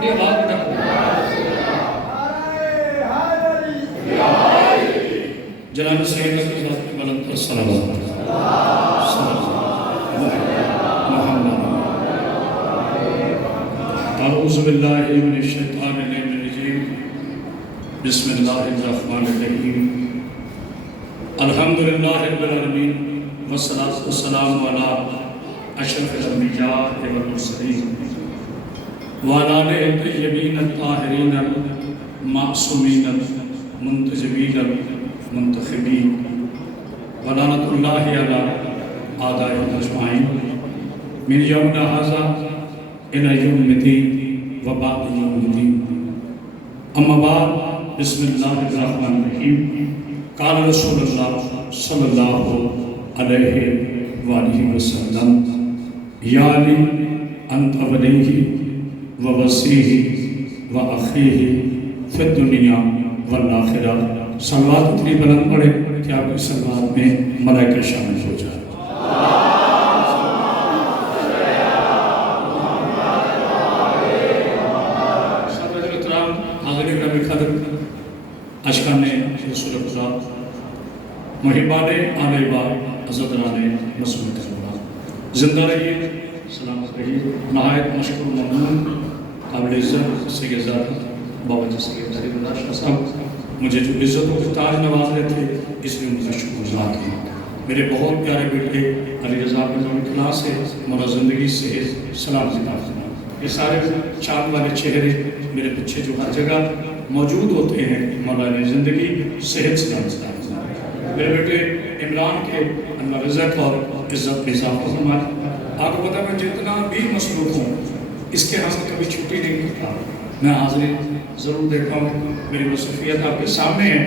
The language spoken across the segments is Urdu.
تھوڑی آواز بڑھا جناب سید کی ذات کی بلند پر صلوات محمد اعوذ باللہ من الشیطان الرجیم بسم اللہ الرحمن الرحیم الحمدللہ رب العالمین والصلاة والسلام علی اشرف الانبیاء والمرسلین وعلی آلہ الطیبین الطاہرین المعصومین المنتجبین المنتخبین ولعنۃ اللہ علی اعدائهم اجمعین من یومنا ھذا الی یوم الدین وبعد یوم الدین اما بعد بسم اللہ الرحمن الرحیم قال رسول اللہ صلی اللہ علیہ وآلہ وسلم یا علی انت ولیہ ووصیہ واخیہ فی الدنیا والآخرہ. صلوات اتنی بلند پڑھے کہ آپ کی صلوات میں ملائکہ شامل ہو جائے. اشکان رسول خدا محبان آل بار عزتران مسلم کرنا زندہ رہیے، سلامت رہیے. نہایت مشکور ممنون قابل عزت سید زادہ بابا جی سید ظہیر اللہ شاہ صاحب مجھے جو عزتوں کے تاج نواز رہے تھے، اس لیے ان کا شکر گزار کیا. میرے بہت پیارے بیٹے علی رضا بن کلاس سے مولا زندگی سے سلام زندہ. یہ سارے چاند والے چہرے میرے پیچھے جو ہر جگہ موجود ہوتے ہیں، مولانا زندگی صحت سے دانستہ. میرے بیٹے عمران کے اللہ رزق اور عزت کے اضافہ فرمائے. آپ کو پتا میں جتنا بھی مصروف ہوں اس کے ہاں سے کبھی چھٹی نہیں کرتا. میں حاضری ضرور دیکھا ہوں. میری مصروفیت آپ کے سامنے ہے.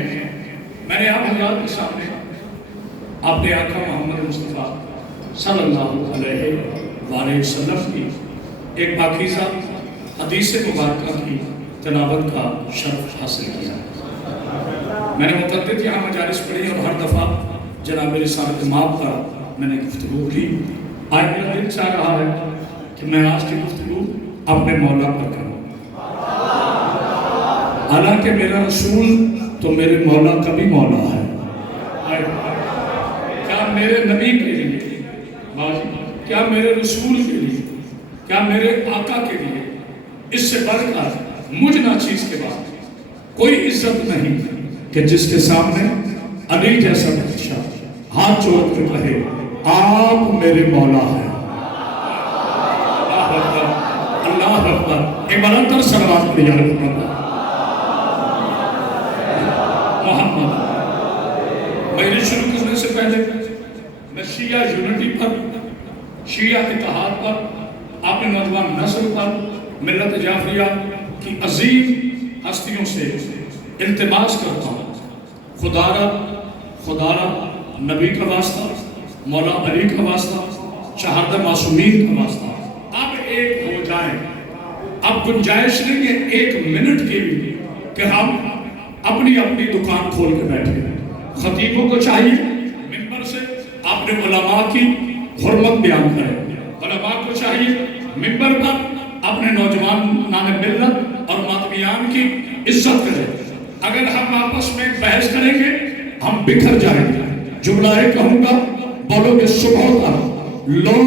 میں نے آپ حضرات کے سامنے آپ نے آقا محمد مصطفیٰ صلی اللہ علیہ وآلہ وسلم کی ایک پاکیزہ حدیث مبارکہ کی تلاوت کا شرف حاصل کیا. میں نے متعدد یہاں مجالس پڑھی اور ہر دفعہ جناب رسالت مآب کا میں نے گفتگو کی. آج میرا دل چاہ رہا ہے کہ میں آج کی گفتگو اپنے مولا پر کروں. حالانکہ میرا رسول تو میرے مولا کا بھی مولا ہے. کیا میرے نبی کے لیے، کیا میرے رسول کے لیے، کیا میرے آقا کے لیے اس سے بڑھ کر مجھ ناچیز کے بعد کوئی عزت نہیں کہ جس کے سامنے علی جیسا بادشاہ ہاتھ جوڑ کے کہے آپ میرے مولا ہیں. اللہ اکبر. ایک بلندر صلوات پڑھی یا رب محمد. میں شروع کرنے سے پہلے میں شیعہ یونٹی پر، شیعہ اتحاد پر، اپنے نوجوان نسل پر، ملت جعفریہ کی عظیم ہستیوں سے التماس کرتا ہوں، خدا را نبی کا واسطہ، مولا علی کا واسطہ، چہاردہ معصومین کا واسطہ، اب ایک ہو جائیں. اب گنجائش نہیں ہے ایک منٹ کی بھی کہ ہم اپنی دکان کھول کے بیٹھے. خطیبوں کو چاہیے منبر سے اپنے علماء کی حرمت بیان کریں. علماء کو چاہیے منبر پر اپنے نوجوان ملت اور ماتمیان کی عزت کریں. اگر ہم آپس میں بحث کریں گے ہم بکھر جائیں گے. جملہ کہوں گا، بولو گے صبح تک لوگ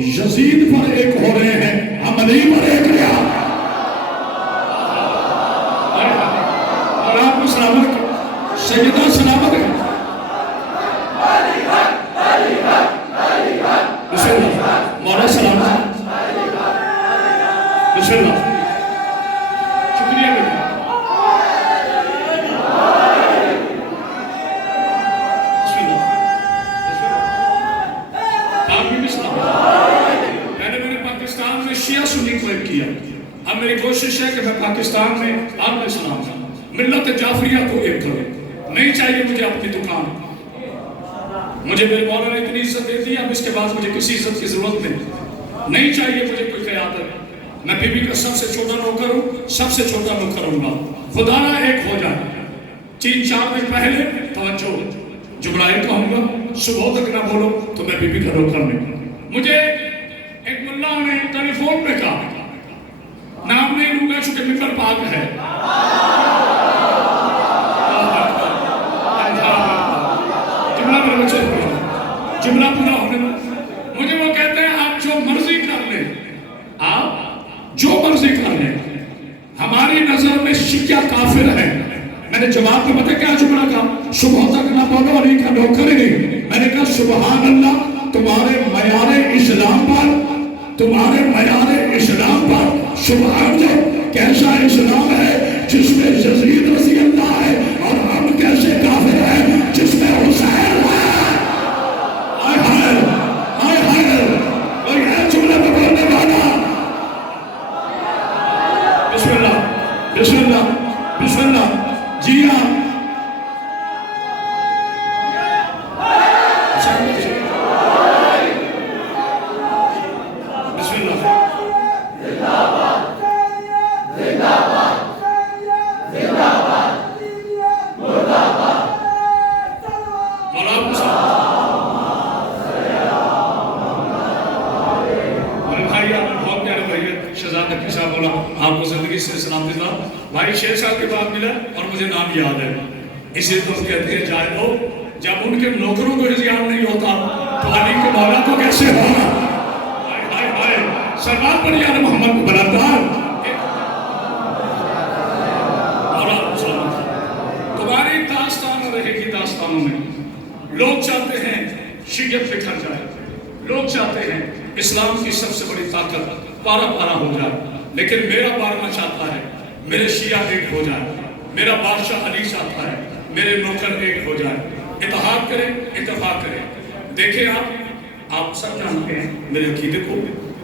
یزید پر ایک ہو رہے ہیں، ہم علی پر ایک رہا. اور آپ کو سلامت سیدہ سلامت ہے. بسم اللہ مولا سلامت. بسم اللہ. شکریہ بیٹا. بسم اللہ. آپ بھی سلام. میں نے پاکستان میں شیعہ سنی کو ایک کیا. اب میری کوشش ہے کہ میں پاکستان میں عالم اسلام کا ملت جعفریہ کو ایک کروں. نہیں چاہیے مجھے اپنی دکان. مجھے میرے مولا نے اتنی عزت دے دی، اب اس کے بعد مجھے کسی عزت کی ضرورت نہیں چاہیے مجھے کوئی قیادت. میں بی بی کا سب سے چھوٹا نوکر ہوں، سب سے چھوٹا نوکر ہوں گا. خدا نہ ایک ہو جائے. 3-4 دن پہلے توجہ جملہ کہوں گا، صبح تک نہ بولو تو میں بی بی کا نوکر نہیں. مجھے ایک ملا نے ٹیلی فون پہ کہا، نام نہیں لوں گا چونکہ ممبر پاک ہے. جملہ پورا ہونے میں مجھے وہ کہتے ہیں آپ جو مرضی کر لیں، آپ جو مرضی کر لیں، ہماری نظر میں شیعہ کافر ہے. میں نے جواب میں پتہ کیا جملہ کہا؟ صبح تک نہ بولو علی کا نوکر ہی نہیں. میں نے کہا سبحان اللہ، تمہارے معیار اسلام پر، تمہارے معیار اسلام پر سبحان اللہ، کیسا اسلام ہے جس میں یزید رضی اللہ ہے، اور ہم کیسے کافر ہیں جس میں حسین ہے. بسم اللہ بسم اللہ. جی ہاں، بسم اللہ. آپ کو زندگی سے سلام دیتا بھائی. 6 سال کے بعد ملا اور مجھے نام یاد ہے. اسے تو کہتے ہیں جائے لو، جب ان کے نوکروں کو یاد نہیں ہوتا تو علی کے مولا کو کیسے ہوگا؟ سربات پر یاد محمد کو بلاتا تمہاری داستان رہے گی. داستانوں میں لوگ چاہتے ہیں شیعت بکھر جائے، لوگ چاہتے ہیں اسلام کی سب سے بڑی طاقت پارا پارا ہو جائے، لیکن میرا بارنا چاہتا ہے میرے شیعہ ایک ہو جائے، میرا بادشاہ علی چاہتا ہے میرے نوکر ایک ہو جائے. اتحاد کریں، اتفاق کریں. دیکھیں آپ سب جانتے ہیں میرے عقیدے کو.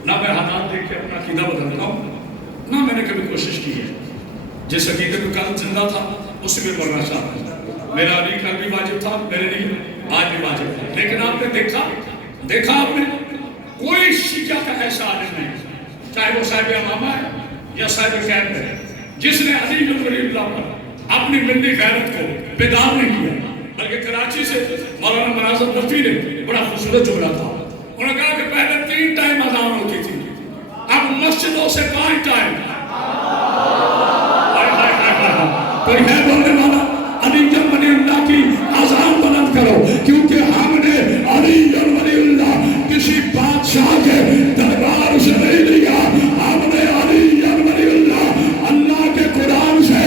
نہ میں حالات دیکھ کے اپنا عقیدہ بدلتا ہوں، نہ میں نے کبھی کوشش کی ہے. جس عقیدے کو کل زندہ تھا اسی میں بڑھنا چاہتا ہوں. میرا علی کل بھی واجب تھا، میرے لیے آج بھی واجب ہے. لیکن آپ نے دیکھا آپ نے کوئی شیعہ کا ایسا عالم نہیں، چاہے وہ صاحب امامہ ہے یا صاحب قید ہے، جس نے علی ولی اللہ پر اپنی ملی غیرت کو بیدار نہیں کیا. بلکہ کراچی سے مولانا مناظر رفیع نے بڑا خوبصورت جملہ تھا. انہوں نے کہا کہ پہلے 3 ٹائم اذان ہوتی تھی، اب مسجدوں سے 5 ٹائم. کوئی ہے بولنے والا؟ علی ولی اللہ کی اذان بلند کرو، کیونکہ ہم نے علی ولی اللہ کسی بادشاہ کے دربار سے نہیں لیا. ہم نے علی ولی اللہ اللہ کے قرآن سے،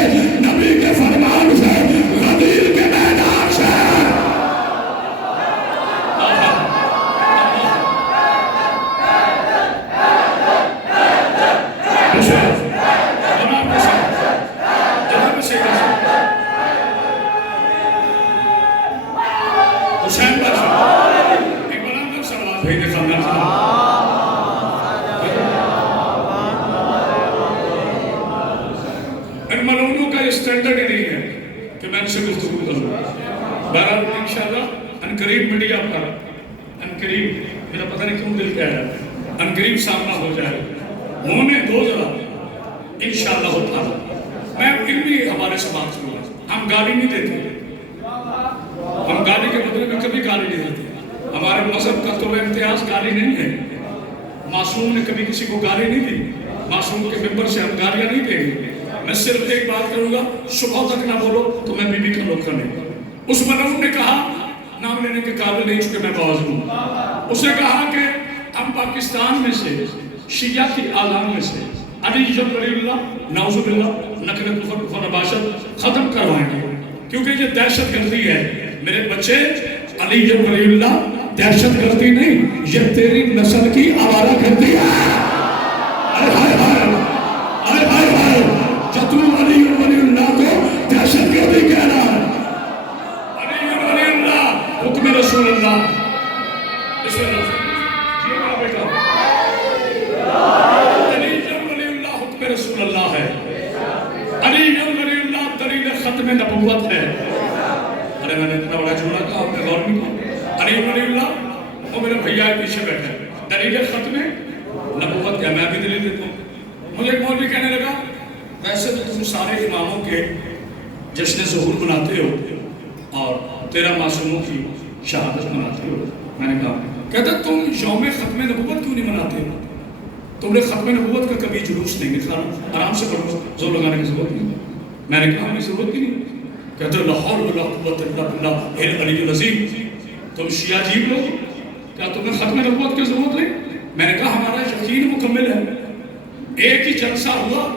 نبی کے فرمان سے، غدیر کے میدان سے. اسٹینڈرڈ ہی نہیں ہے کہ میں ان سے گفتگو کروں. بہرحال انشاءاللہ انقریب میڈیا پر انقریب، میرا پتہ نہیں کیوں دل کہہ رہا ہے، انقریب سامنا ہو جائے. ہونے دو ذرا انشاءاللہ تعالی. میں علمی حوالے سے بات کروں گا. ہم گالی نہیں دیتے، ہم گالی کے بدلے میں کبھی گالی نہیں دیتے. ہمارے مذہب کا تو امتیاز گالی نہیں ہے. معصوم نے کبھی کسی کو گالی نہیں دی. معصوم کے ممبر سے ہم گالیاں نہیں دیں گے. میں صرف ایک بات کروں گا، صبح تک نہ بولو تو میں بی بی کا نوکر نہیں. اس ملعون نے کہا نام لینے کے قابل نہیں چونکہ میں باز ہوں. اس نے کہا کہ ہم پاکستان میں سے شیعہ کی آزان میں سے علی ولی اللہ نعوذ باللہ نقل کفر نباشت ختم کروائیں گے، کیونکہ یہ دہشت گردی ہے. میرے بچے علی ولی اللہ دہشت گردی نہیں، یہ تیری نسل کی آوارہ گردی ہے. تو علی ولی اللہ کو دہشت گردی کہہ رہا ہے. علی ولی اللہ حکم رسول اللہ. بسم اللہ. جی میرا بیٹا علی ولی اللہ حکم رسول اللہ ہے. علی ولی اللہ دلیل ختم نبوت ہے. ارے میں نے اتنا بڑا جملہ کہا، آپ نے غور نہیں کیا. علی ولی اللہ وہ میرے بھیا پیچھے بیٹھے، دلیل ختم نبوت کیا. میں بھی دلیل دیتا ہوں. مجھے ایک مولوی کہنے لگا ویسے تو تم سارے اماموں کے جشن ظہور مناتے ہو اور 13 معصوموں کی شہادت مناتے ہو. میں نے کہا کہتا تم یوم ختم نبوت کیوں نہیں مناتے ہو؟ تم نے ختم نبوت کا کبھی جلوس نہیں نکالا، آرام سے پڑھو، زور لگانے کی ضرورت نہیں۔ میں نے کہا ہمیں ضرورت ہی نہیں، کہتے لا حول ولا قوت الا باللہ العلی العظیم۔ تم شیعہ عجیب لوگ، کیا تمہیں ختم نبوت کی ضرورت نہیں؟ میں نے کہا ہمارا یقین مکمل ہے، ایک ہی جلسہ ہوا،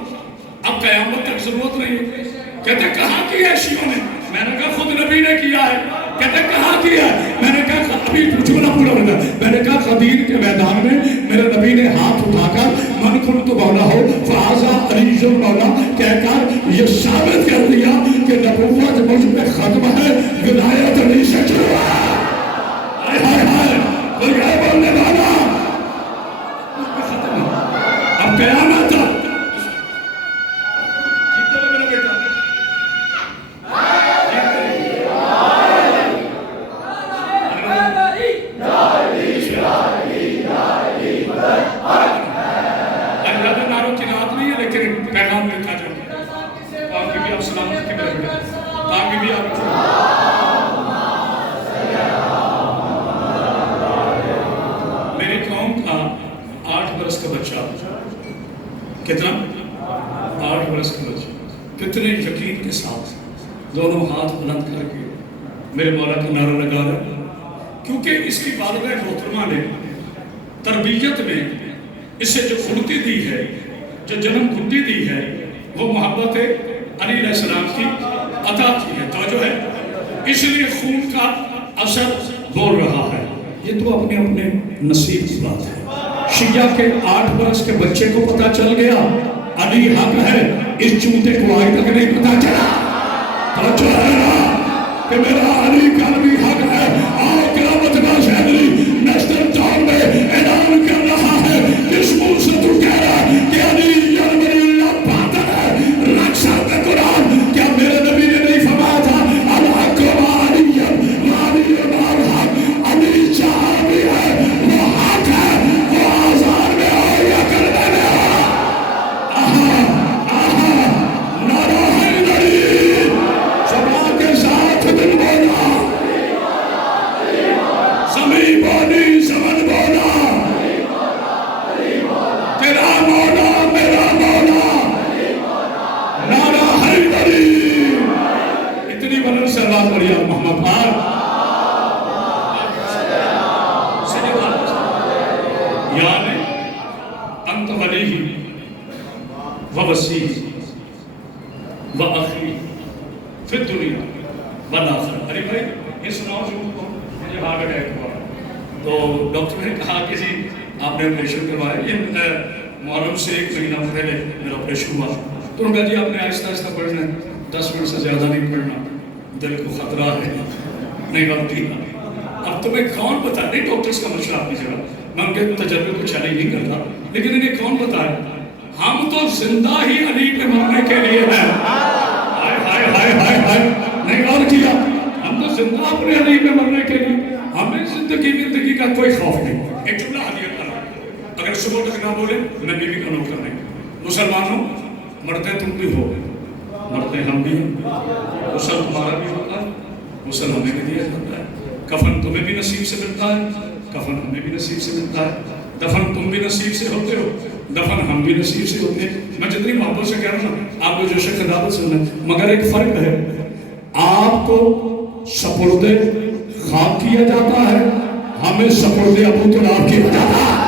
اب قیامت تک ضرورت نہیں ہے۔ کہتے کہاں کیا ہے شیعوں نے؟ میں نے کہا خود نبی نے کیا ہے۔ کہتے کہاں کیا ہے؟ میں نے کہا ابھی جملہ پورا ہوگا۔ میں نے کہا قدیر کے میدان میں میرے نبی نے ہاتھ اٹھا کر من کنت مولا ہو فہذا علی المولا کہہ کر یہ ثابت کر دیا کہ نبوت مجھ پہ ختم ہے، ولایت علی سے شروع ہے۔ ہائے ہائے ہائے، کوئی ہے بولنے والا؟ ختم ہے، اب قیامت تک پیغام لکھا جائے تاکہ بھی آپ سلامت کی بہت تاکہ بھی آپ میری قوم کا 8 برس کا بچہ، کتنا 8 برس کا بچہ کتنے یقین کے ساتھ دونوں ہاتھ بلند کر کے میرے مولا کا نعرہ لگا رہا، کیونکہ اس کی والدہ محترمہ نے تربیت میں اسے جو خلقی دی ہے، جو جنم گھٹی دی ہے، وہ محبت علی علیہ السلام کی عطا کی ہے، توجہ ہے، اس لیے خون کا اثر بول رہا ہے۔ یہ تو اپنے اپنے نصیب کی بات ہے۔ شیعہ کے 8 برس کے بچے کو پتا چل گیا علی حق ہے، اس چوتے کو آج تک نہیں پتا چلا۔ توجہ ہے نا کہ میرا علی کا بھی حق ہے۔ آؤ قیامت کا شہری نیشنل ٹاؤن میں اعلان کر رہا ہے، جس منہ سے تو کہہ رہا ہے کہ علی قرآن کیا میرے نبی نے نہیں فرمایا تھا الحق و علی علی الحق، علی جہاں بھی ہے وہ حق ہے، وہ آزار میں ہو یا کلمے میں ہو۔ آہا آہا نعرہ حیدری، صبح کے ساتھ دل بولا، زمین بولی زمن بولا، تیرا مولا میرا مولا، نعرہ حیدری۔ اتنی بلند سے اللہ پڑھی آپ محمد پاک یعنی انت ولی و وسیع و اخی فی الدنیا والآخرہ۔ علی بھائی یہ سناؤ جو مجھے ہارٹ اٹیک ہوا تو ڈاکٹر نے کہا کہ جی آپ نے آپریشن کروایا، یہ محرم سے 1 مہینہ پہلے میرا آپریشن ہوا، تو انہوں نے کہا جی آپ نے آہستہ آہستہ پڑھنا ہے، 10 منٹ سے زیادہ نہیں پڑھنا، دل کو خطرہ ہے، نہیں غلطی۔ اب تمہیں کون بتا، نہیں ڈاکٹرز کا مشورہ آپ کی جگہ، میں ان کے تجربے کو چیلنج نہیں کرتا، لیکن انہیں کون بتایا؟ ہم تو زندہ ہی علی پہ مرنے کے لیے ہیں۔ ہائے ہائے ہائے ہائے ہائے، نہیں غور کیا، ہم تو زندہ اپنے علی پہ مرنے کے لیے، ہمیں زندگی کا کوئی خوف نہیں۔ ایک جملہ حدیث کرا، اگر صبح تک نہ بولے میں بیوی کا نوکر نہیں۔ مسلمانوں مرتے تم بھی ہو، مرتے ہم بھی ہیں، غسل تمہارا بھی ہوتا ہے، غسل ہمیں بھی دیا جاتا ہے، کفن تمہیں بھی نصیب سے ملتا ہے، کفن ہمیں بھی نصیب سے ملتا ہے، دفن تم بھی نصیب سے ہوتے ہو، دفن ہم بھی نصیب سے ہوتے ہیں۔ میں جتنی محبت سے کہہ رہا ہوں نا، آپ کو جو شک خدابت سننا ہے، مگر ایک فرق ہے، آپ کو سپرد خاک کیا جاتا ہے، ہمیں سپرد ابو تراب کیا جاتا ہے۔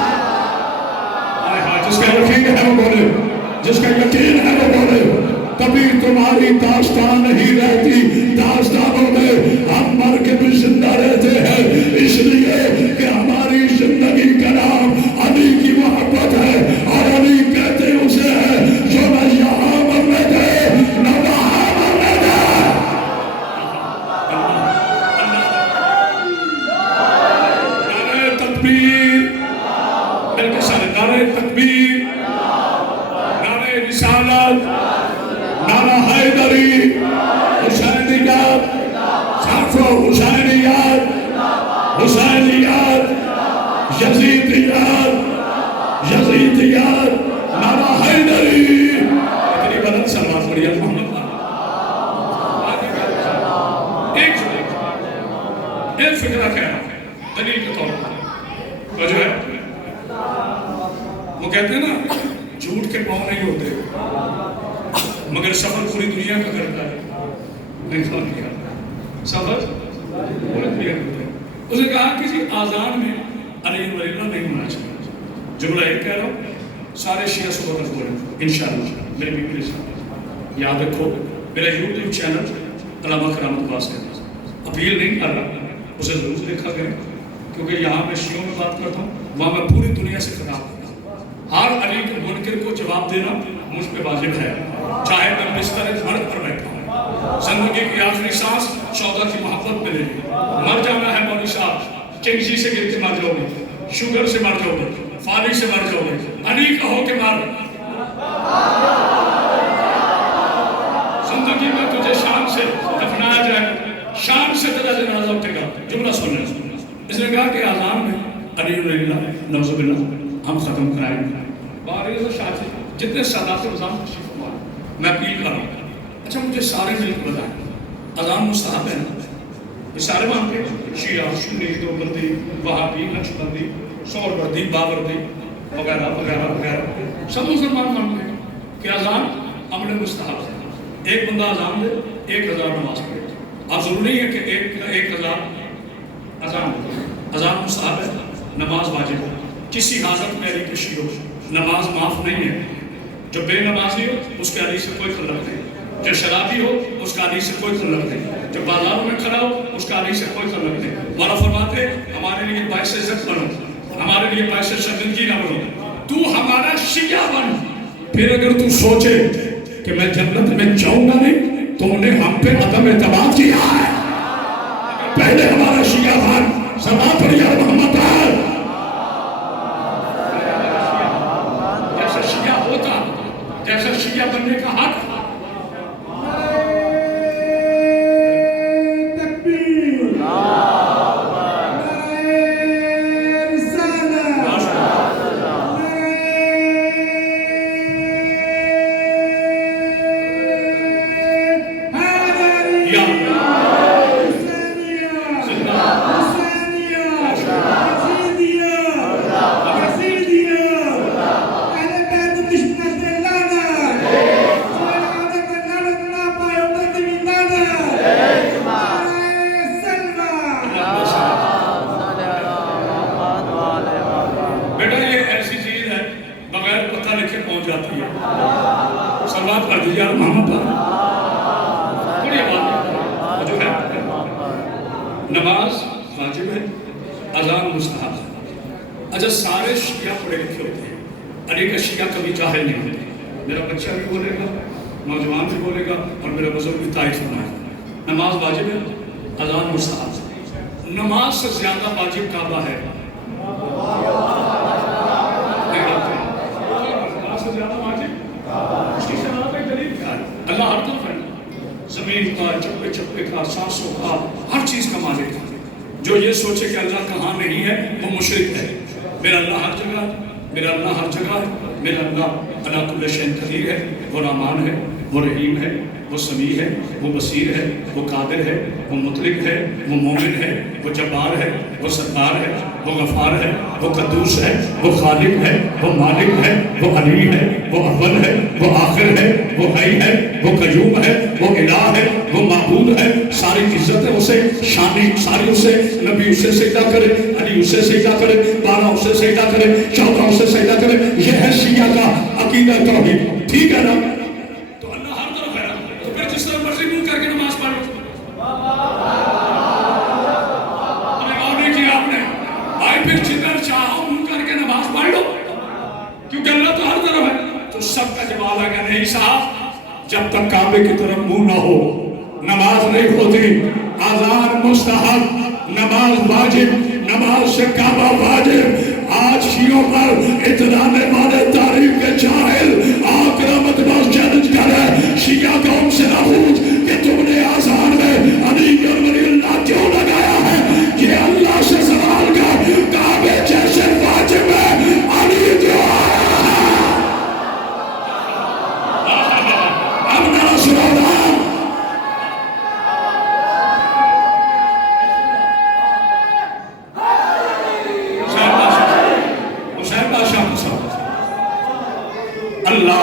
جس کا یقین ہے وہ بولے، جس کا یقین ہے وہ بولے۔ کبھی تمہاری داستان نہیں رہتی، داستانوں میں ہم مر کے بھی زندہ رہتے ہیں، اس لیے کہ ہماری زندگی کا نام علی کی محبت ہے، اور علی کہتے اسے ہے جو نہ یہاں مرنے دے نہ وہاں مرنے دے۔ نعرہ تکبیر، بلکہ سارے نعرہ تکبیر، نعرہ رسالت، نعرہ حیدری، حسینیت، صرف حسینیت، حسینیت، یزیدیت، یزیدیت، نعرہ حیدری۔ اتنی بلند سلام پڑھی محمد۔ ایک فکرہ کہہ رہا ہے دلیل کے طور پر، وہ جو ہے وہ کہتے ہیں نا نہیں ہوتے، مگر سفر پوری دنیا کا کرتا ہے، انسان نہیں کرتا سفر پوری دنیا کا کرتا ہے۔ اس نے کہا کسی آزان میں علی ولی اللہ نہیں ہونا چاہیے۔ جملہ ایک کہہ رہا ہوں، سارے شیعہ صبح تک بولیں انشاءاللہ، میرے بھی ساتھ یاد رکھو، میرا یوٹیوب چینل علامہ کرامت عباس کا اپیل نہیں کر رہا، اسے ضرور دیکھا کریں، کیونکہ یہاں میں شیعوں میں بات کرتا ہوں، وہاں میں پوری دنیا سے خطاب کرتا ہوں۔ ہر علی کے منکر کو جواب دینا مجھ پہ واجب ہے، چاہے میں بستر مرد پر بیٹھا ہوں۔ زندگی کی آخری سانس شودا کی محبت میں لے لی، مر جانا ہے مولوی صاحب، چنگزی سے گر کے مر جاؤ گے، شوگر سے مر جاؤ گے، فالی سے مر جاؤ گے، علی کا ہو کے مر۔ زندگی میں تجھے شان سے دفنایا جائے، شان سے تیرا جنازہ اٹھے گا۔ جملہ سن رہے ہیں، اس نے کہا کہ آزان میں علی ولی اللہ نعوذ باللہ ہم ختم کرائیں گے۔ باریز و شاہ جتنے سادات نظام تشریف فرما، میں اپیل کر رہا ہوں، اچھا مجھے سارے مل کے بتائیں، اذان مستحب ہے نا؟ یہ سارے مانتے ہیں، شیعہ، سنی، دیوبندی، وہابی، نقشبندی، سہروردی، باوردی وغیرہ وغیرہ وغیرہ، سب مسلمان مانتے ہیں کہ اذان امر مستحب ہے۔ ایک بندہ اذان دے 1000 نماز پڑھے، اب ضروری ہے کہ 1000 اذان دے۔ اذان مستحب ہے، نماز واجب ہے، کسی حاجت میں علی کی شیعہ نماز معاف نہیں ہے۔ جو بے نمازی ہو اس کے علی سے کوئی تعلق نہیں، جو شرابی ہو اس کا علی سے کوئی تعلق نہیں، جو بازاروں میں کھڑا ہو اس کا علی سے کوئی تعلق نہیں۔ مولا فرماتے ہمارے لیے باعث عزت بنو، ہمارے لیے باعث شرمندگی نہ بنو، تو ہمارا شیعہ بن۔ پھر اگر تو سوچے کہ میں جنت میں جاؤں گا نہیں تو انہیں ہم پہ عدم اعتماد کیا ہے، پہلے ہمارا شیعہ بن، سما پر یا محمد آئے۔ جیسا شیعہ ہوتا، جیسا شیعہ بننے کا حق، نماز واجب ہے، اذان مستحب ہے۔ اچھا سارے شیعہ پڑھے لکھے ہوتے ہیں، علی کا شیعہ کبھی جاہل نہیں ہوتا۔ میرا بچہ بھی بولے گا، نوجوان بھی بولے گا، اور میرا بزرگ بھی تائید فرمائے گا، نماز واجب ہے، اذان مستحب ہے۔ نماز سے زیادہ واجب کعبہ ہے، نماز سے زیادہ واجب، اس کی شرارت ایک دلیل کیا ہے؟ اللہ ہر طرف ہے، زمین کا، چپے چپے کا، سانسوں کا، ہر چیز کا مالک ہے۔ جو یہ سوچے کہ اللہ کہاں نہیں ہے وہ مشرک ہے۔ میرا اللہ ہر جگہ، میرا اللہ ہر جگہ ہے، میرا اللہ علی کل شیء قدیر ہے، وہ رحمان ہے، وہ رحیم ہے، وہ سمیع ہے، وہ بصیر ہے، وہ قادر ہے، وہ مطلق ہے، وہ مومن ہے، وہ جبار ہے، وہ ستار ہے، وہ غفار ہے، وہ قدوس ہے، وہ خالق ہے، وہ مالک ہے، وہ علی ہے، وہ اول ہے، وہ آخر ہے، وہ حی ہے، وہ قیوم ہے، وہ الہ ہے، وہ معبود ہے، ساری عزت ہے اسے، شانی ساری اسے، نبی اسے سجدہ کرے، علی اسے سجدہ کرے، 12 اسے سجدہ کرے، 14 اسے سجدہ کرے۔ یہ ہے شیعہ کا عقیدہ توحید، ٹھیک ہے نا؟ تو اللہ ہر طرف ہے، تو پھر جس طرح مرضی منہ کر کے نماز پڑھ لو۔ اور نہیں کیا آپ نے، آئے پھر جدھر چاہو منہ کر کے نماز پڑھ لو، کیونکہ اللہ تو ہر طرف ہے۔ تو سب کا جواب ہے کہ نہیں صاحب، جب تک کعبے کی طرف منہ نہ ہو نماز نہیں ہوتی۔ اذان مستحب، نماز واجب، نماز سے کعبہ واجب۔ آج شیعوں پر اترانے والے تاریخ کے جاہل آکرمت بس چیلنج کر رہے، شیعہ قوم سے نہ پوچھ کہ تم نے اذان میں علی اور ولی اللہ کیوں لگایا ہے، یہ اللہ سے سوال کر، کعبے جیسے واجب ہے، علی کیوں آیا ہے؟ اب میرا سنو اللہ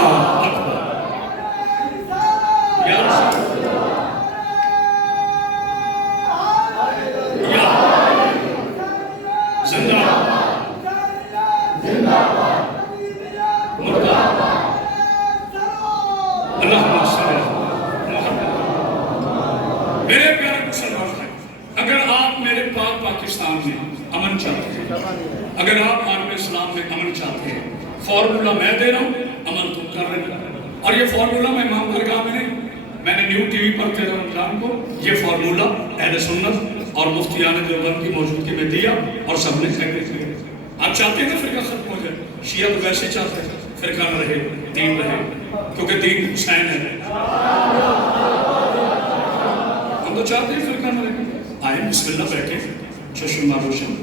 اگر آپ عالم اسلام میں امن چاہتے ہیں، فارمولا میں دے رہا ہوں، امن تم کر رہے ہیں. اور یہ فارمولا میں امام درگاہ میں نہیں، میں نے نیو ٹی وی پر 13 رمضان کو یہ فارمولا اہل سنت اور مفتیان دیوبند کی موجودگی میں دیا اور سب نے ایگری کیا. آپ چاہتے ہیں کہ فرقہ ختم ہو جائے؟ شیعہ تو ویسے چاہتے ہیں فرقہ نہ رہے، دین رہے، کیونکہ دین حسین ہے. ہم تو چاہتے ہیں فرقہ نہ رہے. آئیں بسم اللہ بیٹھے، چشم روشن،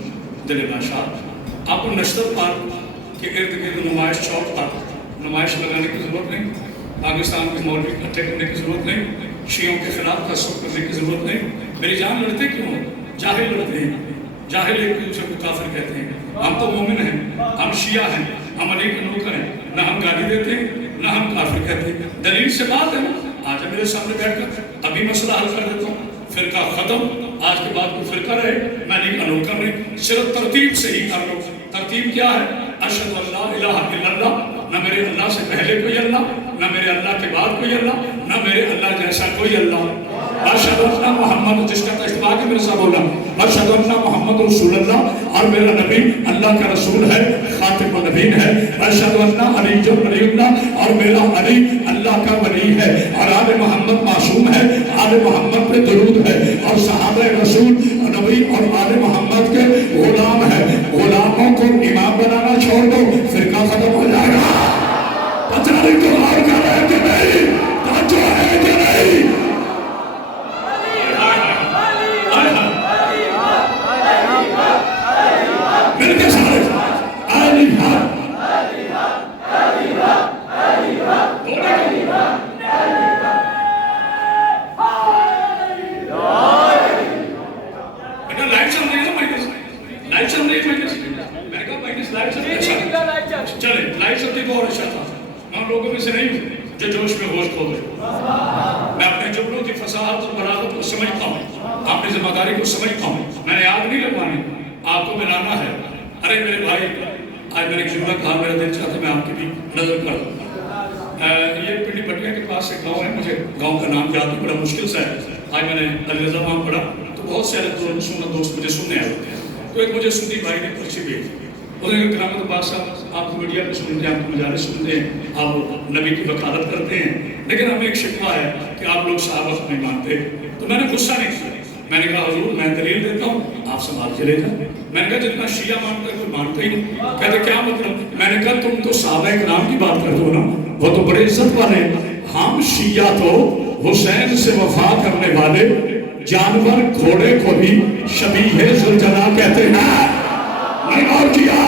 دل ناشاد. آپ کو نشتر پارک کے ارد گرد نمائش چوک پر نمائش لگانے کی ضرورت نہیں، پاکستان کے مولوی اکٹھے کرنے کی ضرورت نہیں، شیعوں کے خلاف تصوف کرنے کی ضرورت نہیں. میری جان لڑتے کیوں؟ جاہل لڑتے ہیں، جاہل ایک دوسرے کو کافر کہتے ہیں. ہم تو مومن ہیں، ہم شیعہ ہیں، ہم علی کے نوکر ہیں، نہ ہم گالی دیتے ہیں نہ ہم کافر کہتے ہیں. دلیل سے بات ہے نا. آج میرے سامنے بیٹھ کر ابھی مسئلہ حل کر دیتا ہوں. فرقہ ختم، آج کے بعد کوئی فرقہ رہے، میں علی کا نوکر نہیں. صرف ترتیب سے ہی کر لو. ترتیب کیا ہے؟ اشہد ان لا الہ الا اللہ، نہ میرے اللہ سے پہلے کوئی اللہ، نہ میرے اللہ کے بعد کوئی اللہ، نہ میرے اللہ جیسا کوئی اللہ. اشہد ان محمد، جس کا تجربہ کے میرے ساتھ بولا، اشہد ان محمد رسول اللہ، اور میرا نبی اللہ کا رسول ہے، خاتم النبیین ہے. اشہد ان علی ولی اللہ، اور میرا علی اللہ کا ولی ہے، اور آل محمد معصوم ہے، آل محمد پہ درود ہے، اور صحابہ رسول نبی اور آل محمد کے غلام ہے. غلاموں کو امام بنانا چھوڑ دو، فرقہ ختم ہو جائے گا. پتہ نہیں تو اور کر رہے کہ نہیں، توجہ ہے کہ نہیں؟ مل کے سارے علی حق، لائٹ چل رہی ہے نا، لائٹ چل رہی ہے. میں نے کہا مائنس لائٹ چل رہی ہے، چلے لائٹ چلتی تو اور اچھا تھا. میں لوگوں میں سے نہیں ہوں جو جوش میں ہوش کھو گئے. میں اپنے جملوں کی فصاحت اور بلاغت کو سمجھتا ہوں، اپنی ذمہ داری کو سمجھتا ہوں. میں نے آگ نہیں لگوانی، آپ کو ملانا ہے. ارے میرے بھائی، آج میں نے ایک جملہ کہا، میرا دل چاہتا میں آپ کی بھی نظر کر دوں. یہ پنڈی پٹیا کے پاس ایک گاؤں ہے، مجھے گاؤں کا نام یاد نہیں، بڑا مشکل سا ہے. آج میں نے علی رضا وہاں پڑھا تو بہت سارے دوست مجھے سننے آئے ہوتے ہیں. تو ایک مجھے سنی بھائی نے پرچی بھیجی. انہوں نے کہا کرامت عباس صاحب، آپ کو میڈیا پہ سنتے ہیں، آپ کو مجالس سنتے ہیں، آپ نبی کی وکالت کرتے ہیں، لیکن ہمیں ایک شکوہ ہے کہ آپ لوگ صحابہ کو نہیں مانتے. تو میں نے غصہ نہیں کیا. میں نے کہا حضور میں دلیل دیتا ہوں، آپ سنبھال کے لے جائیں. میں نے کہا جتنا شیعہ مانتا ہے کوئی مانتا ہی نہیں. کہتے کیا مطلب؟ میں نے کہا تم تو صحابہ کرام کی بات کرتے ہو نا، وہ تو بڑے عزت والے ہیں. ہم شیعہ تو حسین سے وفا کرنے والے جانور گھوڑے کو بھی شبیہ ذوالجلال کہتے ہیں. نہیں اور کیا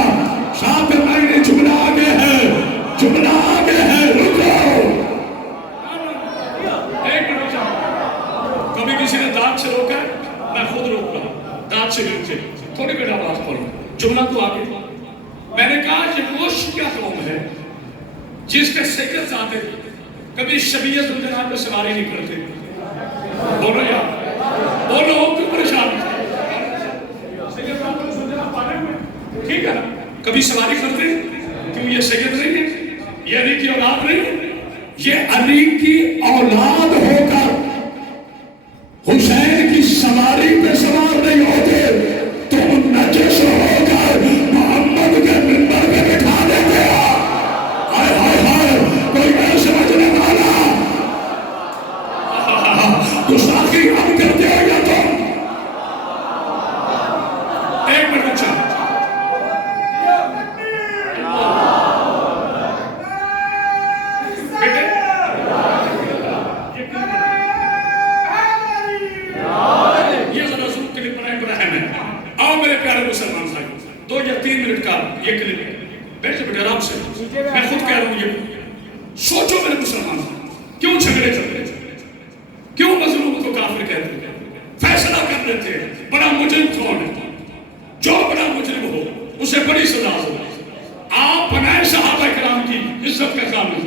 ساتھ میں جملہ آگے ہے، جملہ آگے ہے. رکو ایک منٹ، کبھی کسی نے دانت سے روکا ہے؟ میں خود روک رہا ہوں دانت سے روکے. تھوڑی بیٹا بات پڑھو، جملہ تو آگے. میں نے کہا یہ وہ شیعہ قوم ہے جس کے سیکرٹ زادے کبھی شبیہ ذوالجلال پہ سواری نہیں کرتے. بولو یار، بولو کیوں پریشان؟ ٹھیک ہے نا، کبھی سواری کرتے کیوں؟ یہ سید نہیں ہے، یہ علی کی اولاد نہیں ہے. یہ علی کی اولاد ہو کر حسین کی سواری پہ سوار نہیں ہوتے تو ان نجس ہو کر محمد کے منبر پہ بٹھا دیتے. ہائے ہائے ہائے، کوئی نہیں سمجھنے والا. گستاخی ہم کرتے ہیں یا تو ایک منٹ چل. مسلمان بھائی 2 یا 3 منٹ کا یہ کلپ بیٹھ سے بیٹھ آرام سے. میں خود کہہ رہا ہوں یہ سوچو میرے مسلمان کیوں جھگڑے چل رہے تھے، کیوں مظلوم کو کافر کہتے ہیں، فیصلہ کر لیتے ہیں بڑا مجرم کون ہے، جو بڑا مجرم ہو اسے بڑی سزا ہو. آپ بنائے صحابہ کرام کی عزت کا قانون،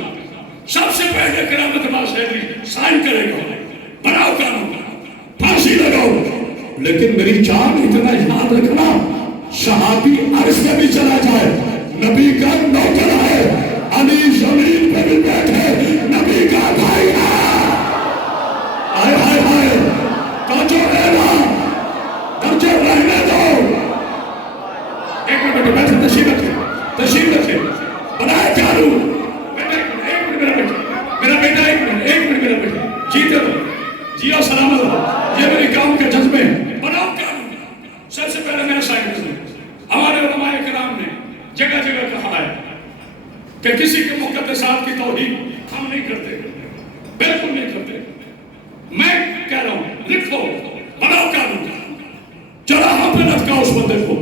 سب سے پہلے کرامت عباس حیدری سائن کرے گا، بناؤ قانون، پھانسی لگاؤ. لیکن میری جان اتنا یاد رکھنا، صحابی عرش میں بھی چلا جائے نبی کا نوکر ہے، علی زمین پہ بھی بیٹھے نبی کا بھائی ہے. آئے ہائے ہائے، توجہ رہنا، توجہ رہنے دو. ایک منٹ بیٹھے جیو سلامت رہو. یہ میری قوم کے جذبے ہیں. بناؤ قانون. سب سے پہلے میرا سائنس ہے. ہمارے علماء کرام نے جگہ جگہ کہا ہے کہ کسی کے مقدسات کی توہین ہم نہیں کرتے، بالکل نہیں کرتے. میں کہہ رہا ہوں لکھو، بناؤ قانون، چراہوں پہ لٹکاؤ اس بندے کو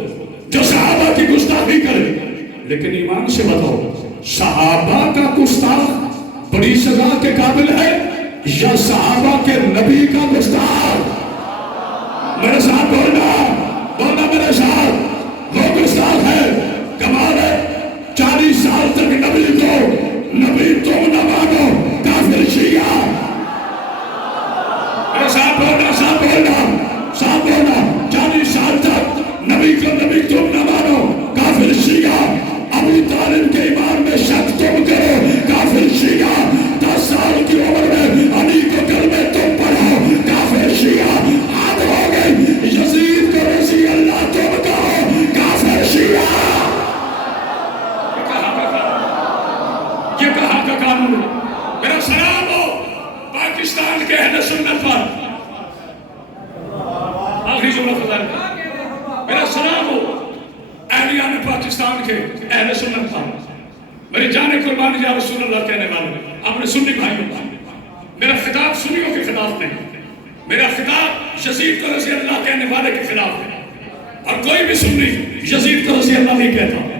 جو صحابہ کی گستاخی کرے. لیکن ایمان سے بتاؤ، صحابہ کا گستاخ بڑی سزا کے قابل ہے یا صحابہ کے نبی کا گستاخ؟ میرے ساتھ بولنا، بولنا میرے ساتھ. وہ گستاخ ہے. کمال ہے 40 سال تک نبی تم نہ مانو، کافر شیعہ. میرے ساتھ بولنا، ساتھ بولنا، ساتھ بولنا. 40 سال تک نبی تم نہ مانو، کافر شیعہ. ابو طالب کے ایمان میں شک تم کرو، کافر شیعہ. 10 سال کی عمر میں علی کو کلمے تم پڑھو، کافر شیعہ. حد ہو گئی. یزید کو رضی اللہ تم کہو، کافر شیعہ. یہ کہاں کا قانون ہے؟ میرا سلام ہو پاکستان کے اہل سنت پر. آخری جملہ فضائل میرا سلام ہو اہلیان پاکستان کے اہل سنت پر. میری جان قربان یا رسول اللہ کہنے والے اپنے سنی بھائیوں کا میرا خطاب سنیوں کے خلاف نہیں، میرا خطاب یزید کو رضی اللہ کہنے والے کے خلاف ہے. اور کوئی بھی سنی یزید کو رضی اللہ نہیں کہتا.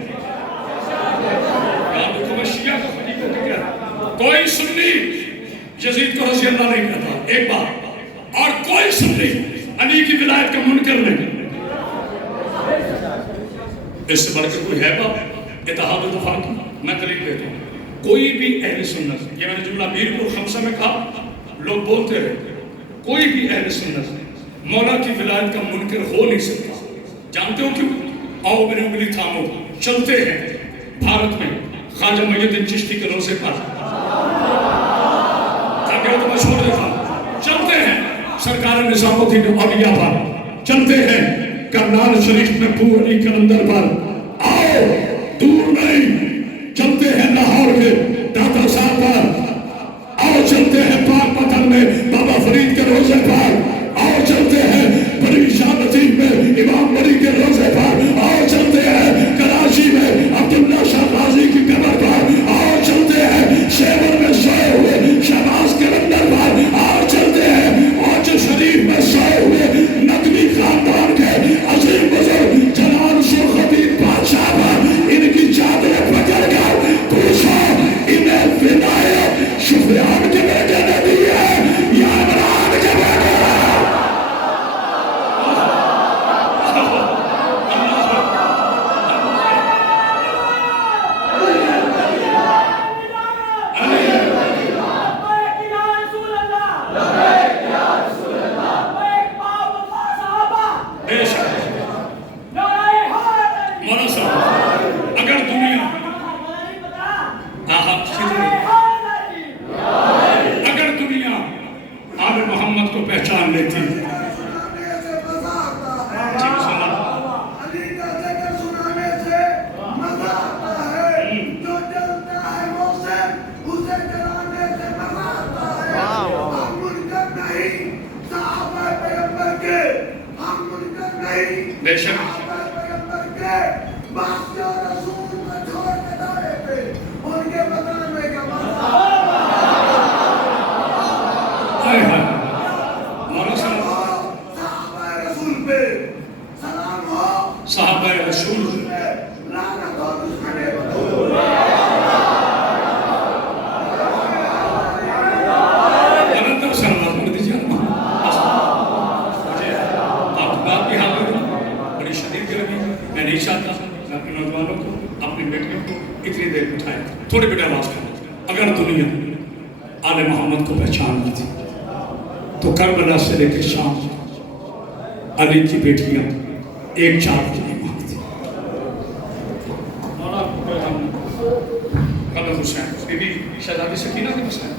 کوئی سنی یزید کو رضی اللہ نہیں کہتا. ایک بات. اور کوئی سنی علی کی ولایت کا منکر نہیں. اس سے بڑھ کے کوئی ہے بات اتحاد و اتفاق کی؟ میں دلیل دیتا ہوں. کوئی بھی اہل سنت، یہ میں نے جملہ میرپور خمسہ میں کہا، لوگ بولتے رہے، کوئی بھی اہل سنت مولا کی ولایت کا منکر ہو نہیں سکتا. جانتے ہو کیوں؟ آؤ میری انگلی تھامو، چلتے ہیں بھارت میں خواجہ معین الدین چشتی کے روزے پر. تو میں چھوڑ دیتا ہوں. چلتے ہیں سرکار نظام الدین اولیاء پر، چلتے ہیں کرنال شریف میں پور علی کلندر پر. آؤ دور نہیں، چلتے ہیں لاہور کے داتا صاحب پر. آؤ چلتے ہیں پاک پتھر میں بابا فرید کے روزے پر. آؤ چلتے ہیں بڑی شاہ لطیف میں امام بڑی کے روزے پر. آؤ چلتے ہیں کراچی میں عبداللہ شاہ غازی کی قبر پر. آؤ چلتے ہیں شیور میں سوئے ہوئے شہباز کلندر پر. آؤ چلتے ہیں اوچھ شریف میں سوئے ہوئے نقوی خاندان کے عظیم بزرگ جلال شیخ خطیب بادشاہ پر. ان کی چادریں پکڑ کر پوچھو انہیں ولایت سفیان کے بیٹے نے دی ہے یا عمران کے بیٹے نے؟ تھوڑے بیٹے آواز کریں. اگر دنیا آل محمد کو پہچان لی تھی تو کربلا سے لے کے شام علی کی بیٹیاں ایک چار کی ایمان تھی. مولا حسین بی بی شہزادی سکینہ کے مسئلہ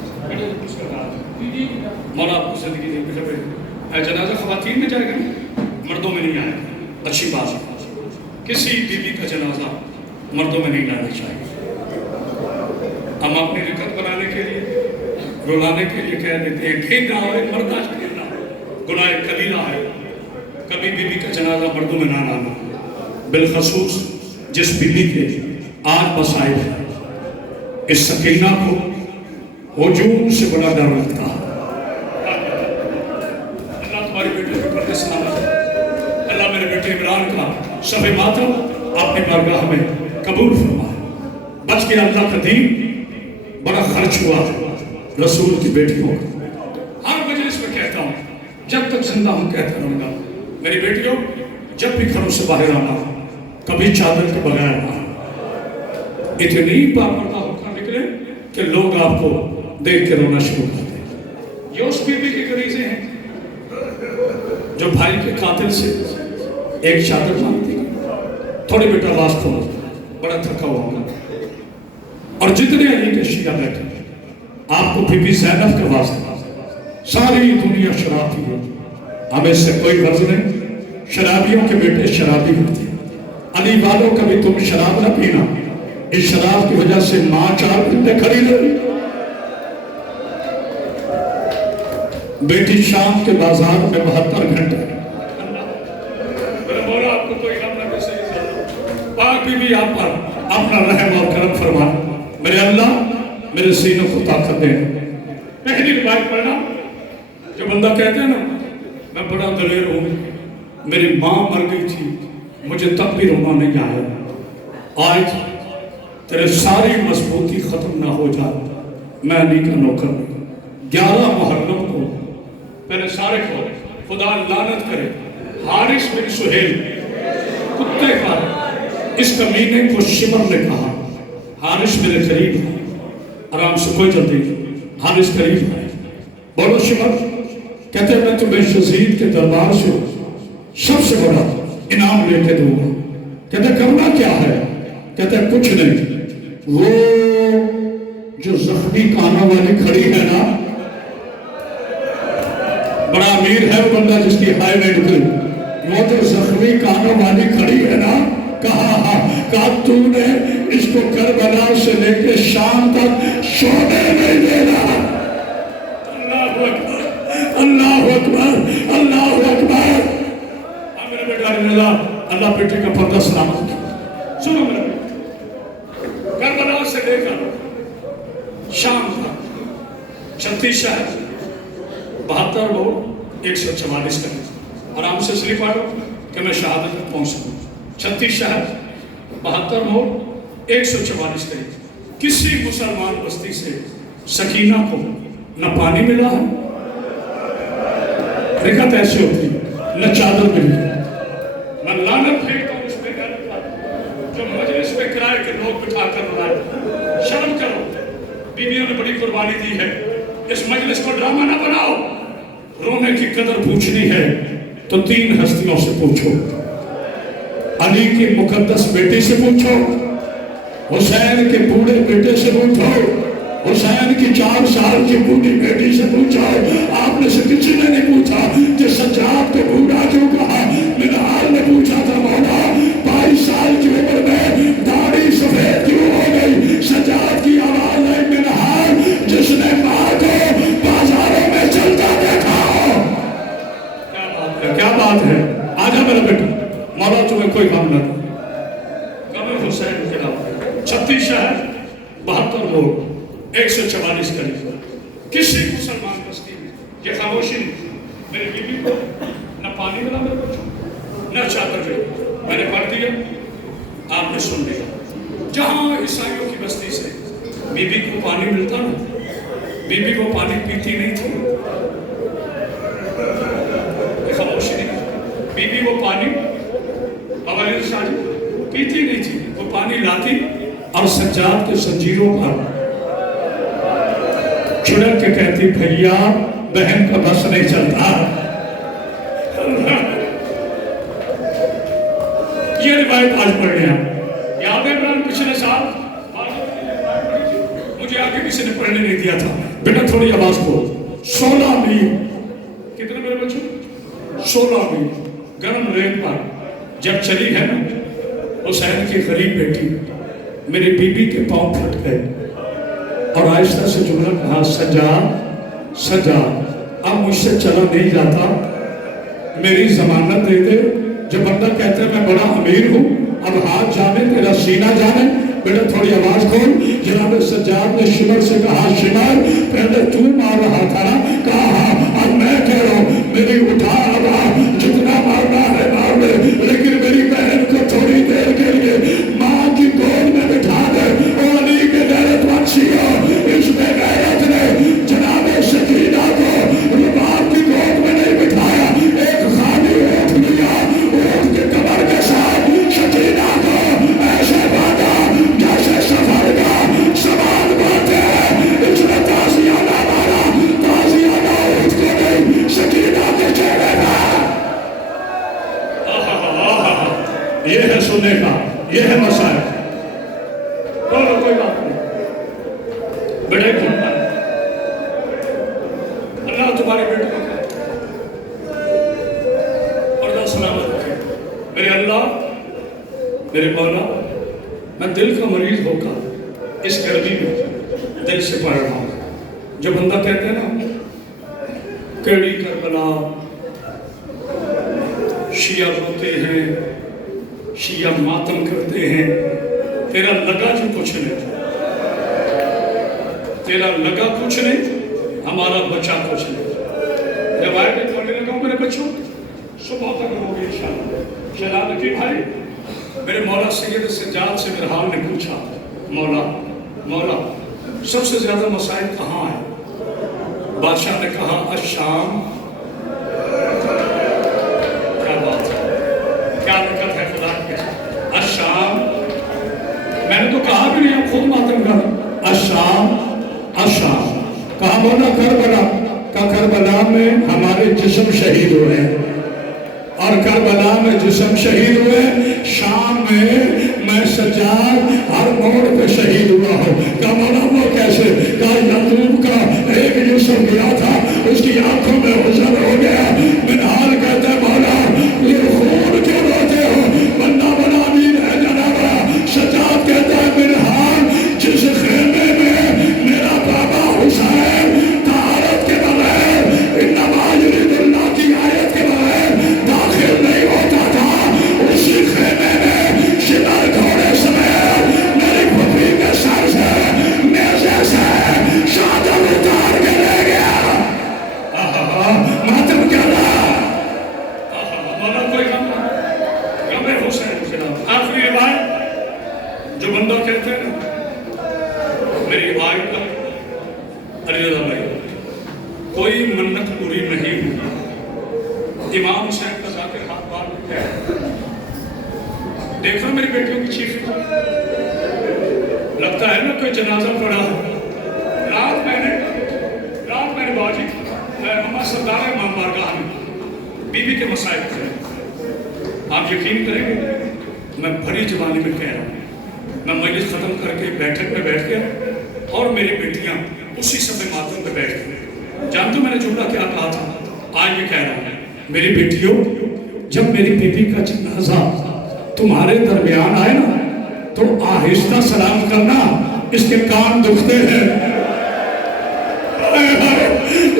مولا آپ کو زندگی دے مطلب جنازہ خواتین میں جائے گا، مردوں میں نہیں آئے گا. اچھی بات ہے، کسی بی بی کا جنازہ مردوں میں نہیں لانا چاہیے. ہم اپنی رکت بنانے کے لیے رلانے کے لیے کہہ دیتے ہیں کہ نہ ہوئے مردہ گناہ کبیرہ ہے کبھی بیوی کا جنازہ مردوں میں نہ لانا، بالخصوص جس بیوی کے آج مسائل ہے۔ اس سکینہ کو ہجوم سے بڑا ڈر لگتا ہے۔ اللہ تمہاری بیٹے کو پردے سلامت، اللہ میرے بیٹے عمران کا شب ماتم اپنی بارگاہ میں قبول فرمائے۔ بچ گیا اللہ کا دین، بڑا خرچ ہوا رسول کی بیٹیوں کا۔ ہر مجلس میں کہتا ہوں، جب تک زندہ ہوں کہتا رہوں گا، میری بیٹیوں جب بھی گھروں سے باہر آنا کبھی چادر کے بغیر آنا۔ اتنی پاپردہ ہو کر نکلے کہ لوگ آپ کو دیکھ کے رونا شروع کر دیں۔ یہ اس بیوی کے غریزے ہیں جو بھائی کے قاتل سے ایک چادر مانگتی ہے، تھوڑی بیٹا آواز کھولو، بڑا تھکا ہوا ہوگا۔ اور جتنے علی کے شیعہ بیٹھے آپ کو بی بی زینب کے واسطے ساری دنیا شرابی ہے، ہمیں اس سے کوئی غرض نہیں۔ شرابیوں کے بیٹے شرابی ہوتے ہیں، علی والوں کا بھی تم شراب نہ پینا، اس شراب کی وجہ سے ماں 4 گھنٹے کھڑی رہی۔ بیٹی شام کے بازار میں 72 گھنٹے۔ میرے مولا آپ کو کوئی غم نہ کیسے پاک بی بی آپ پر اپنا رحم اور کرم فرما۔ میرے اللہ میرے سینوں کو طاقت دے۔ پہلی روایت پڑھنا، جو بندہ کہتے ہیں نا میں بڑا دلیر ہوں، میری ماں مر گئی تھی مجھے تب بھی رونا نہیں آیا، آج تیرے ساری مضبوطی ختم نہ ہو جائے، میں علی کا نوکر ہوں۔ 11 محرم کو پہلے سارے کو خدا لعنت کرے، حارث بن سہیل کتے کا اس کمینے کو شمر نے کہا حارث میرے قریب ہے، آرام سے کوئی جلدی، حارث قریب ہے، بولو شمر، کہتے ہیں میں تمہیں یزید کے دربار سے سب سے بڑا انعام لے کے دوں گا۔ کہتے ہیں کرنا کیا ہے؟ کہتے ہیں کچھ نہیں، وہ جو زخمی کانوں والی کھڑی ہے نا، بڑا امیر ہے وہ بندہ جس کی ہائی ریٹ کی، وہ جو زخمی کانوں والی کھڑی ہے نا، کہا تو نے اس کو کربلا سے لے کے شام تک سونے نہیں دینا۔ اللہ اکبر، اللہ اکبر، اللہ اکبر۔ میرے بیٹا اللہ بیٹے کا پردہ سلامت کیا۔ سنو میرے بیٹا، کربلا سے لے کر شام تک 36 شہر 72 لوگ 144 کریں، آرام سے سلیپ آڑو کہ میں شہادت تک پہنچ سکوں۔ 36 شہر 72 لوگ 144 کریں۔ کسی مسلمان بستی سے سکینہ کو نہ پانی ملا ہے، رکعت ایسے ہوتی نہ چادر ملی۔ میں لعنت پھینکتا ہوں اس پہ جو مجلس میں کرائے کے لوگ بٹھا کر لائے۔ شرم کرو، بیویوں نے بڑی قربانی دی ہے، اس مجلس کو ڈرامہ نہ بناؤ۔ رونے کی قدر پوچھنی ہے تو 3 ہستیوں سے پوچھو، علی کی مقدس بیٹی سے پوچھو، حسین کے بوڑھے بیٹے سے پوچھو، حسین کی 4 سال کی بوڑھی بیٹی سے پوچھو۔ آپ نے سے کسی نے نہیں پوچھا کہ سجاد کو بوڑھا کیوں کہا؟ منہال نے پوچھا تھا مولا 22 سال کی عمر میں داڑھی سفید کیوں ہو گئی؟ سجاد کی آواز ہے منہال جس نے ماں کو بازاروں میں چلتا دیکھا ہو۔ کیا بات ہے، آجا میرا بیٹا، مولا تمہیں کوئی غم نہ دے۔ غم حسین کے نام 36 شہر 72 لوگ 144 قریب۔ کسی مسلمان بستی میں یہ خاموشی نہیں، میری بیوی کو نہ پانی ملا میرے بچوں، نہ چادر ملی، میں نے پڑھ دیا، آپ نے سن لیا۔ جہاں عیسائیوں کی بستی سے بیوی کو پانی ملتا نا، بیوی کو پانی پیتی نہیں تھی، یہ خاموشی نہیں، بیوی وہ پانی حوالے شاہی پیتی نہیں تھی، وہ پانی لاتی اور سجاد کے زنجیروں پر چھڑک کے کہتی بھیا بہن کا بس نہیں چلتا۔ یہ روایت آج پڑھ رہے ہیں، یاد ہے عمران پچھلے سال مجھے آگے کسی نے پڑھنے نہیں دیا تھا، بیٹا تھوڑی آواز کو 16 میل، کتنے میرے بچوں 16 میل گرم ریت پر جب چلی ہے نا، حسین کی غریب بیٹی میری بیوی کے پاؤں پھٹ گئے اور آہستہ سے جملہ کہا سجاد سجاد اب مجھ سے چلا نہیں جاتا، میری ضمانت دے دے. جو بندہ کہتا ہے میں بڑا امیر ہوں، اب ہاتھ جانے تیرا سینہ جانے. بیٹا تھوڑی آواز کھول. جناب سجاد نے شمر سے کہا شمر پہلے تو مار رہا تھا نا؟ کہا ہاں، اب میں کہہ رہا ہوں میری اٹھا آواز، جتنا مارنا ہے مار لے، لیکن میری بہن کو تھوڑی دیر کے لیے ماں کی گود میں بٹھا دے. اور علی کے غیرت مند شیعہ اس میں غیرت نے جناب سکینہ کو رباب کی گود میں نہیں بٹھایا، ایک خالی اونٹ لیا، اونٹ کے کمر کے ساتھ سکینہ کو ایسے باندھا جیسے سفر کا سامان باندھتے ہیں. اس نے تازیانہ مارا، تازیانہ اونٹ کو نہیں، سکینہ کے چہرے پر. یہ ہے سننے کا، یہ ہے مسائل. بولو کوئی بات نہیں، بڑے گھومتا ہے. اللہ تمہاری بیٹی کو اور سلامت رکھے. میرے اللہ، میرے مولا، میں دل کا مریض ہو کر اس گرمی میں دل سے پڑھ رہا ہوں. جو بندہ کہتے ہیں نا کیڑی کربلا، شیعہ روتے ہیں، شیعہ ماتم کرتے ہیں، تیرا لگا جو کچھ نہیں، تیرا لگا کچھ نہیں، ہمارا بچا کچھ نہیں. جب آئے میں پڑھنے لگا ہوں میرے بچوں، صبح تک ہوگی انشاءاللہ. شہزاد نقی بھائی، میرے مولا سید سجاد سے میرے حال نے پوچھا، مولا سب سے زیادہ مسائل کہاں ہیں؟ بادشاہ نے کہا الشام. کیا بات ہے، کیا دقت ہے خدا کی. الشام، میں نے تو کہا بھی نہیں، خود ماتم کر. الشام کہا مولا کربلا کا. کربلا میں ہمارے جسم شہید ہوئے ہیں، اور کربلا میں جسم شہید ہوئے. شام میں سجاد ہر موڑ پہ شہید ہوا ہو. کہا مولا وہ کیسے؟ کہا یعقوب کا ایک جسم گیا تھا، اس کی آنکھوں میں حزن ہو گیا. منہال کہتا ہے مولا یہ خون کیوں روتے ہو؟ بندہ بنا امیر ہے جناب. سجاد کہتا ہے منہال جس خیمے میں میرا بابا حسین طہارت کے بغیر انما یرید اللہ کی آیت کے بغیر داخل نہیں ہوتا تھا، اسی خیمے میں شمر گھوڑے سمیت میری پھپھی کے سر سے نیزے سے شادر اتار کے لے گیا. ماتم کیا رہا مولا کوئی غم حسین جناب. آخری روایت جو بندہ کہتے ہیں میری روایت کا علی رضا بھائی کوئی منت پوری نہیں ہوئی. امام حسین کا ذاکر ہاتھ بار کیا ہے؟ دیکھو میری بیٹیوں کی چیخ، لگتا ہے نا کوئی جنازہ پڑا ہے. رات میں نے باجی ہمارا سردار امام بارگاہ میں بی بی کے مسائل تھے. آپ یقین کریں گے میں بڑی جوانی میں کہہ رہا ہوں. میں مجلس ختم کر کے بیٹھک پہ بیٹھ گیا اور میری بیٹیاں اسی سمے ماتم پہ بیٹھ گئی. جانتے میں نے جملہ کیا کہا تھا؟ آج یہ کہہ رہا ہوں میری بیٹیوں، جب میری بیٹی کا جنازہ تمہارے درمیان آئے نا تو آہستہ سلام کرنا، اس کے کان دکھتے ہیں،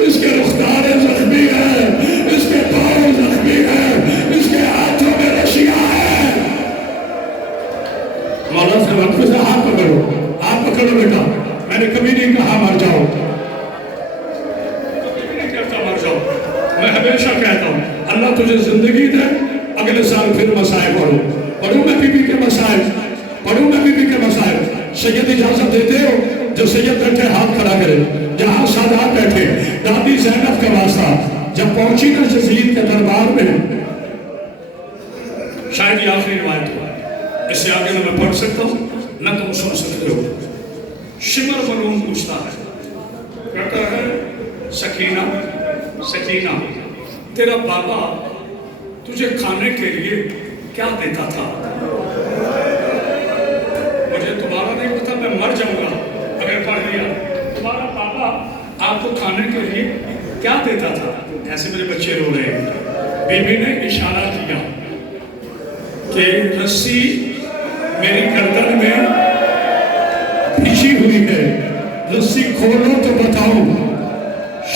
اس کے رخسار زخمی ہے، اس کے پاؤں زخمی ہے، اس کے ہاتھوں میں رشیاں ہیں. مولا سے وقت سے ہاتھ پکڑو، ہاتھ پکڑو بیٹا. میں نے کبھی نہیں کہا مر جاؤ، کبھی نہیں کہتا مر جاؤ. میں ہمیشہ کہتا ہوں اللہ تجھے زندگی دے، اگلے سال پھر مسائل پڑھوں میں بی بی کے مسائل، پڑھوں میں بی بی کے مسائل. سید اجازت دیتے ہو؟ جو سید بیٹھے ہاتھ کھڑا کرے، جہاں سادات بیٹھے. دادی زینب کا واسطہ جب پہنچی نا یزید کے دربار میں، شاید یہ آخری روایت ہوا، اس سے آگے نہ میں پڑھ سکتا ہوں نہ تم سن سکتے ہو. شمر ملوم پوچھتا ہے، کہتا ہے سکینہ تیرا بابا تجھے کھانے کے لیے کیا دیتا تھا؟ مجھے تمہارا نہیں پتا، میں مر جاؤں گا اگر پڑھ لیا. تمہارا بابا آپ کو کھانے کے لیے کیا دیتا تھا؟ ایسے میرے بچے رو رہے ہیں. بی بی نے اشارہ کیا کہ رسی میری گردن میں پھنسی ہوئی ہے، رسی کھولو تو بتاؤ.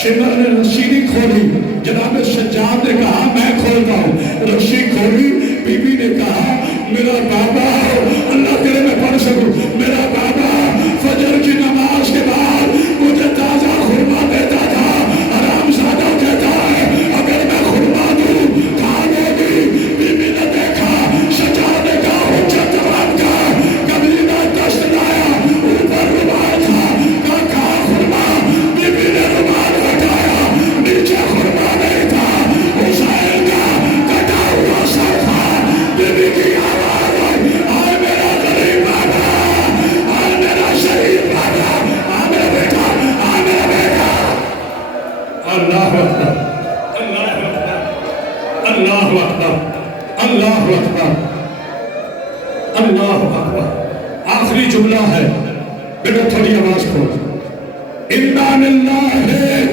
شمر نے رسی نہیں کھولی، جناب سجاد نے کہا میں کھولتا ہوں، رسی کھولی، بی بی نے کہا میرا بابا، اللہ کرے میں پڑھ سکوں، میرا بابا فجر کی نماز کے بعد مجھے تازہ خرما دیتا تھا، حرام زادہ کہتا ہے اگر میں خرما دوں کھا لے گی۔ بی بی نے دیکھا سجاد نے کہا حجت رب کا کبھی نہ دست لایا، اوپر رومال تھا، کہا کھا خرما، بی بی نے رومال ہٹایا، نیچے خرما نہیں تھا، حسین کا کٹا ہوا سر تھا، بی بی کی آواز آئی آئے میرا غریب بابا، آئے میرا شہید بابا، آئے میرا بیٹا، آئے میرا بیٹا۔ اللہ اکبر، اللہ اکبر، اللہ اکبر، اللہ اکبر، اللہ اکبر۔ آخری جملہ ہے، بیٹا تھوڑی آواز کھول، اِنَّا لِلَّهِ